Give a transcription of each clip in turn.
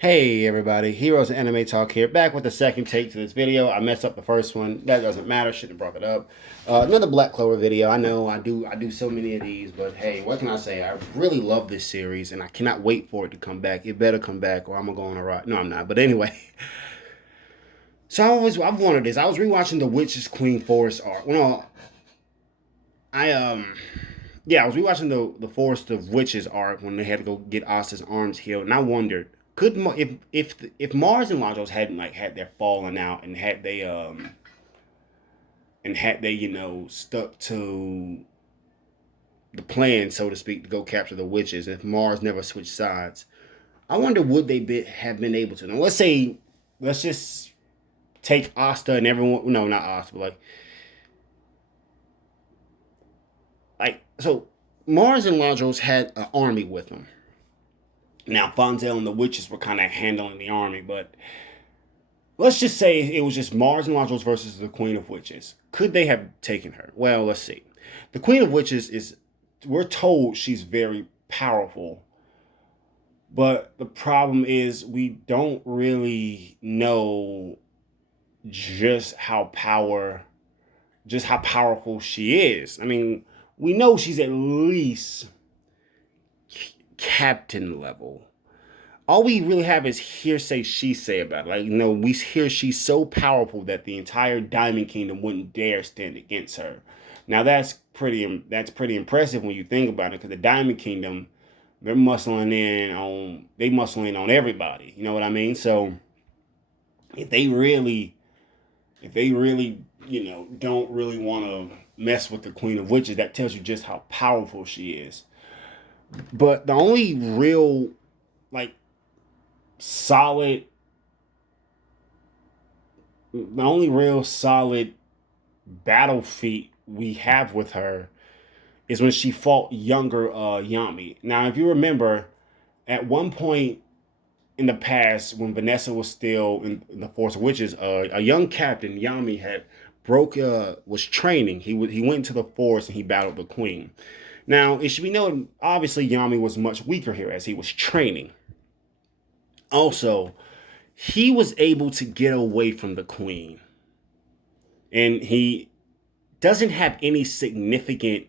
Hey everybody, Heroes and Anime Talk here, back with the second take to this video. I messed up the first one. That doesn't matter. Shouldn't have brought it up. Another Black Clover video. I know I do so many of these, but hey, what can I say? I really love this series, and I cannot wait for it to come back. It better come back, or I'm gonna go on a ride. No, I'm not. But anyway, so I've wanted this. I was rewatching the Witch's Queen Forest arc. Well, no, I yeah, I was rewatching the Forest of Witches arc when they had to go get Asta's arms healed, and I wondered, could if Mars and Ladros hadn't like had their falling out and had they stuck to the plan, so to speak, to go capture the witches, if Mars never switched sides, I wonder would have been able to. Now let's just take Asta and everyone. No, not Asta, but so Mars and Ladros had an army with them. Now, Fonzel and the witches were kind of handling the army, but let's just say it was just Mars and Ladros versus the Queen of Witches. Could they have taken her? Well, let's see. The Queen of Witches we're told she's very powerful, but the problem is we don't really know just how powerful she is. I mean, we know she's at least captain level. All we really have is hearsay she say about it. Like, we hear she's so powerful that the entire Diamond Kingdom wouldn't dare stand against her. Now that's pretty impressive when you think about it, because the Diamond Kingdom, they're muscling on everybody. You know what I mean? So if they really don't really want to mess with the Queen of Witches, that tells you just how powerful she is. But like solid the only real solid battle feat we have with her is when she fought younger Yami. Now, if you remember, at one point in the past, when Vanessa was still in the Force of Witches, a young captain Yami was training. He went into the forest and he battled the queen. Now, it should be noted, obviously Yami was much weaker here as he was training. Also, he was able to get away from the queen, and doesn't have any significant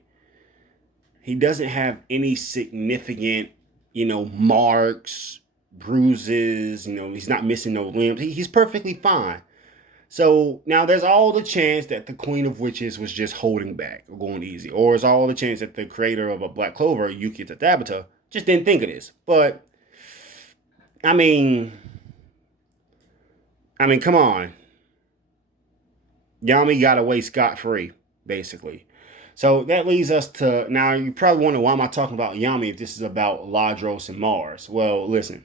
marks, bruises. He's not missing no limbs. He's perfectly fine. So now there's all the chance that the Queen of Witches was just holding back or going easy, or it's all the chance that the creator of a Black Clover, Yuki Tatabata, just didn't think of this. But I mean, come on. Yami got away scot-free, basically. So that leads us to, now you probably wonder, why am I talking about Yami if this is about Ladros and Mars? Well, listen.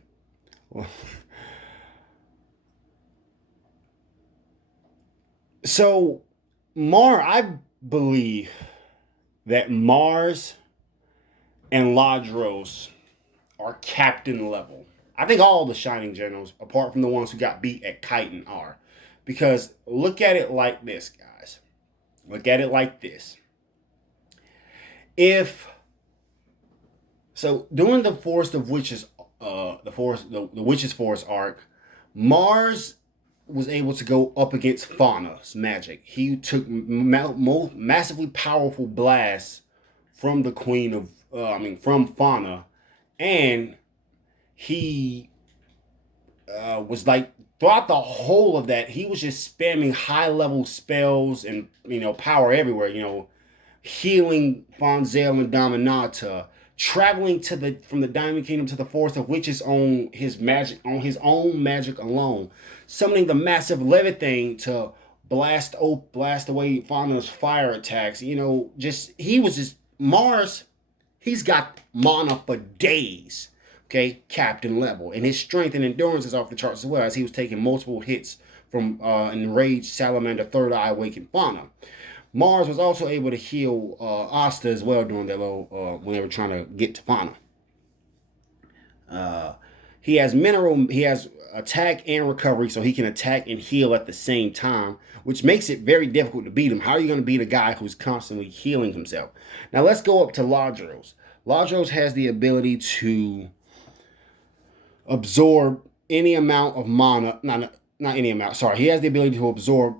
So I believe that Mars and Ladros are captain level. I think all the Shining Generals, apart from the ones who got beat at Chitin, are. Because look at it like this, guys. Look at it like this. During the Forest of Witches, the Witches Forest arc, Mars was able to go up against Fauna's magic. He took massively powerful blasts from the from Fauna, and he was like, throughout the whole of that, he was just spamming high level spells and power everywhere. Healing Fonzel and Dominata, traveling from the Diamond Kingdom to the Forest of Witches on his own magic alone, summoning the massive Levithane to blast away Fauna's fire attacks. Mars. He's got mana for days. Okay, captain level, and his strength and endurance is off the charts as well, as he was taking multiple hits from enraged Salamander Third Eye awakened Fauna. Mars was also able to heal Asta as well during that when they were trying to get to Fauna. He has attack and recovery, so he can attack and heal at the same time, which makes it very difficult to beat him. How are you going to beat a guy who's constantly healing himself? Now let's go up to Ladros. Ladros has the ability to absorb any amount of mana, not any amount, sorry, he has the ability to absorb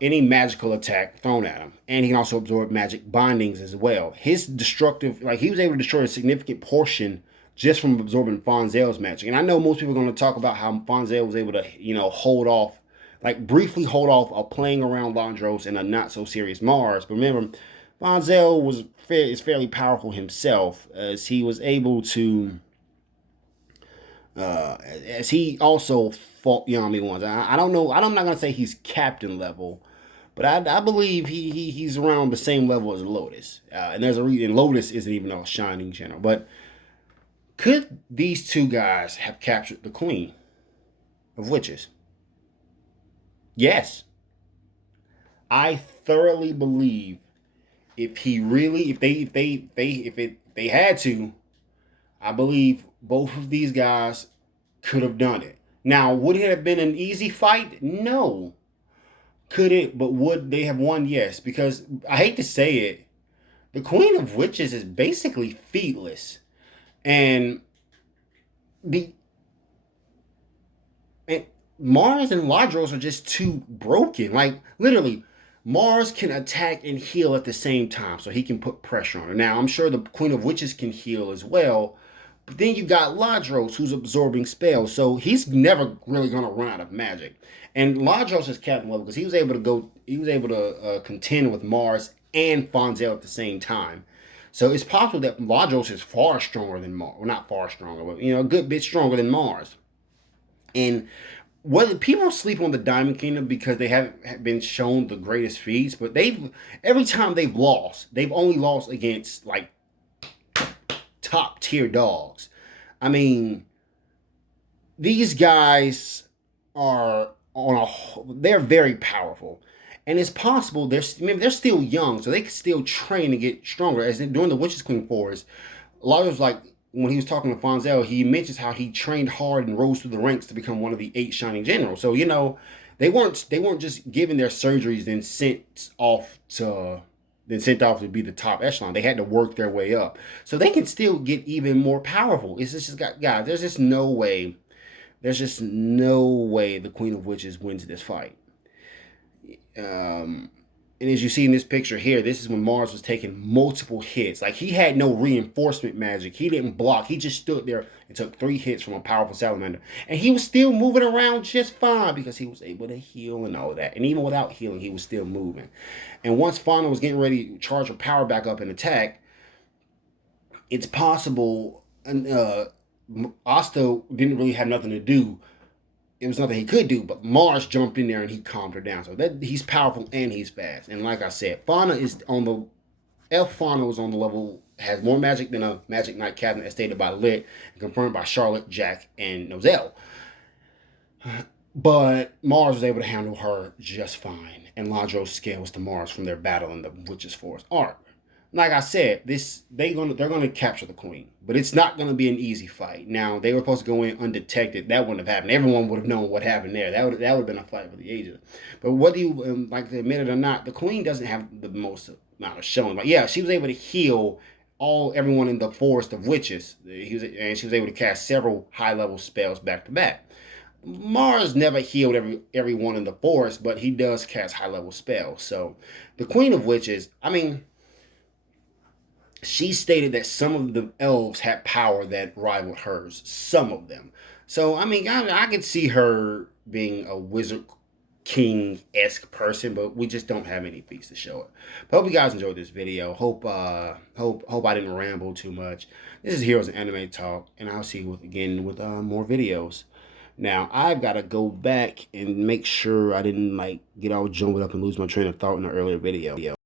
any magical attack thrown at him. And he can also absorb magic bindings as well. His destructive, like he was able to destroy a significant portion just from absorbing Fonzel's magic. And I know most people are going to talk about how Fonzel was able to, hold off, like briefly hold off a playing around Ladros and a not so serious Mars. But remember, Fonzel is fairly powerful himself, as he was able to, as he also fought Yami once. I don't know. I'm not gonna say he's captain level, but I believe he's around the same level as Lotus. And there's a reason Lotus isn't even a shining general. But could these two guys have captured the Queen of Witches? Yes. I thoroughly believe if they had to, I believe both of these guys could have done it. Now, would it have been an easy fight? No. Could it? But would they have won? Yes. Because I hate to say it, the Queen of Witches is basically feetless, and Mars and Ladros are just too broken. Like literally, Mars can attack and heal at the same time, so he can put pressure on her. Now, I'm sure the Queen of Witches can heal as well, but then you got Ladros, who's absorbing spells, so he's never really gonna run out of magic. And Ladros is captain level because he was able to contend with Mars and Fonzel at the same time. So it's possible that Ladros is far stronger than Mars. Well, not far stronger, but a good bit stronger than Mars. And whether people sleep on the Diamond Kingdom because they haven't been shown the greatest feats, but every time they've lost, they've only lost against like top tier dogs. I mean, these guys are they're very powerful, and it's possible they're still young, so they can still train and get stronger. As during the Witches Queen Forest, a lot of like when he was talking to Fonzel, he mentions how he trained hard and rose through the ranks to become one of the 8 shining generals. So they weren't just given their surgeries then sent off to be the top echelon. They had to work their way up, so they can still get even more powerful. It's just guys, there's just no way the Queen of Witches wins this fight. And as you see in this picture here, this is when Mars was taking multiple hits. Like, he had no reinforcement magic. He didn't block. He just stood there and took 3 hits from a powerful salamander. And he was still moving around just fine because he was able to heal and all that. And even without healing, he was still moving. And once Fauna was getting ready to charge her power back up and attack, it's possible Asta didn't really have nothing to do. It was nothing he could do, but Mars jumped in there and he calmed her down. So that he's powerful and he's fast. And like I said, Fauna is on the Fauna was on the level, has more magic than a Magic Knight cabinet, as stated by Lit and confirmed by Charlotte, Jack, and Nozel. But Mars was able to handle her just fine, and Ladros scales to Mars from their battle in the Witches Forest arc. Like I said, they're gonna capture the Queen, but it's not gonna be an easy fight. Now, they were supposed to go in undetected. That wouldn't have happened. Everyone would have known what happened there. That would have been a fight for the ages. But whether you like to admit it or not, the Queen doesn't have the most amount of showing. Like, yeah, she was able to heal everyone in the Forest of Witches. And she was able to cast several high level spells back to back. Mars never healed everyone in the forest, but he does cast high level spells. So the Queen of Witches, I mean, she stated that some of the elves had power that rivaled hers. Some of them. So, I mean, I could see her being a wizard king-esque person, but we just don't have any feats to show it. But hope you guys enjoyed this video. Hope I didn't ramble too much. This is Heroes and Anime Talk, and I'll see you again with more videos. Now, I've got to go back and make sure I didn't get all jumbled up and lose my train of thought in the earlier video.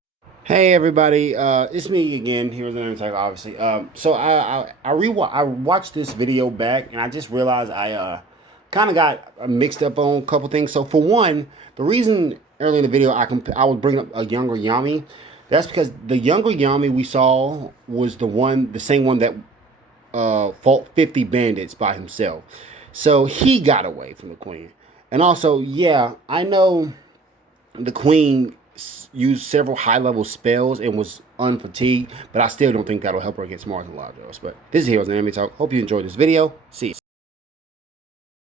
Hey everybody, it's me again, Heroes and Anime Talk, obviously. So I watched this video back, and I just realized I kind of got mixed up on a couple things. So for one, the reason earlier in the video I was bringing up a younger Yami, that's because the younger Yami we saw was the same one that fought 50 bandits by himself. So he got away from the Queen. And also, yeah, I know the Queen used several high-level spells and was unfatigued, but I still don't think that'll help her against Mars and Ladros. But this is Heroes and Anime Talk. Hope you enjoyed this video. See you.